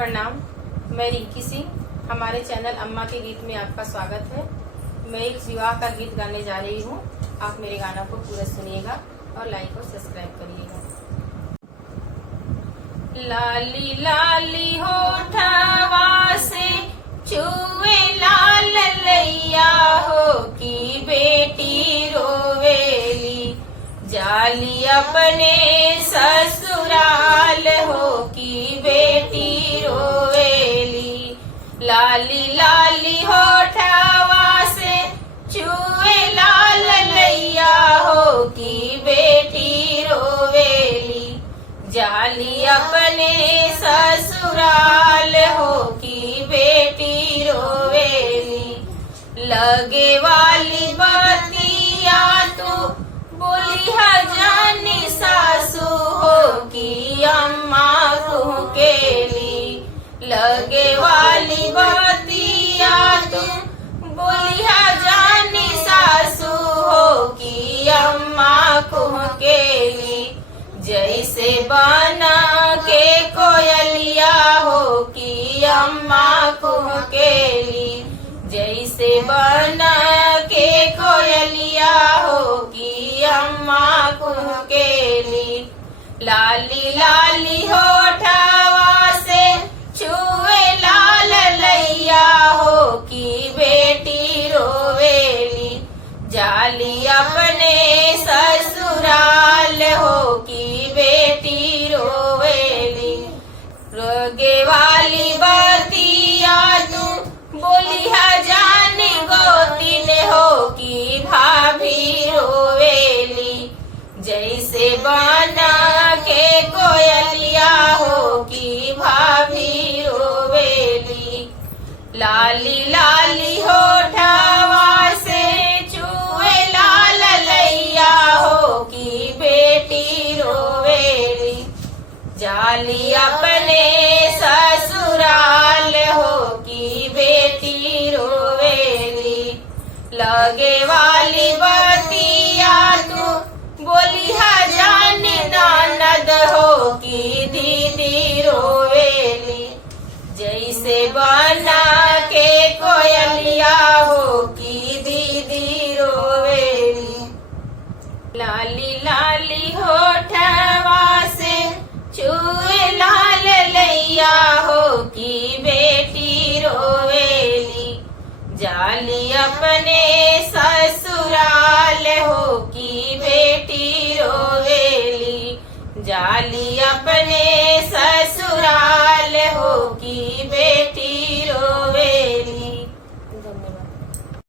प्रणाम। मैं रिंकी सिंह। हमारे चैनल अम्मा के गीत में आपका स्वागत है। मैं एक विवाह का गीत गाने जा रही हूँ। आप मेरे गाना को पूरा सुनिएगा और लाइक और सब्सक्राइब करिएगा। लाली लाली होठवा से चूवे लाल लैया हो की बेटी रोवेली, जाली अपने ससुराल हो की बेटी रोवेली। लाली लाली होठवा से चूवे लाल लैया हो की बेटी रोवेली, जाली अपने ससुराल हो की बेटी रोवेली। लगे वाली बतिया तू बोली जानी सासू हो की अम्मा कुहकेली, लगे वाली बतिया तू बोली जानी सासू हो की अम्मा कुहकेली। जैसे बना के कोयलिया हो की अम्मा कुहकेली, जैसे बना के कोयलिया हो की अम्मा कुहकेली। लाली लाली होठवा से छुए लाल लैया हो की बेटी रोवेली, जाली अपने ससुराल हो की बेटी रोवेली। रोगे वाली बतिया तू बोली जानी गोतीन हो की भाभी रोवेली, जैसे बना के कोयलिया हो की भाभी रोवेली। लाली लाली होठवा से चूहे लाल लैया हो की बेटी रोवेली, जाली अपने ससुराल हो की बेटी रोवेली। लगे वाली बतिया तू बोली जानी ननद हो की दीदी रोवेली, जैसे बना के कोयलिया हो की दीदी रोवेली। लाली लाली होठवा से चूहे लाल लैया हो की बेटी रोवेली, जाली अपने ससुराल हो की बेटी रोवेली, जाली अपने ससुराल हो की बेटी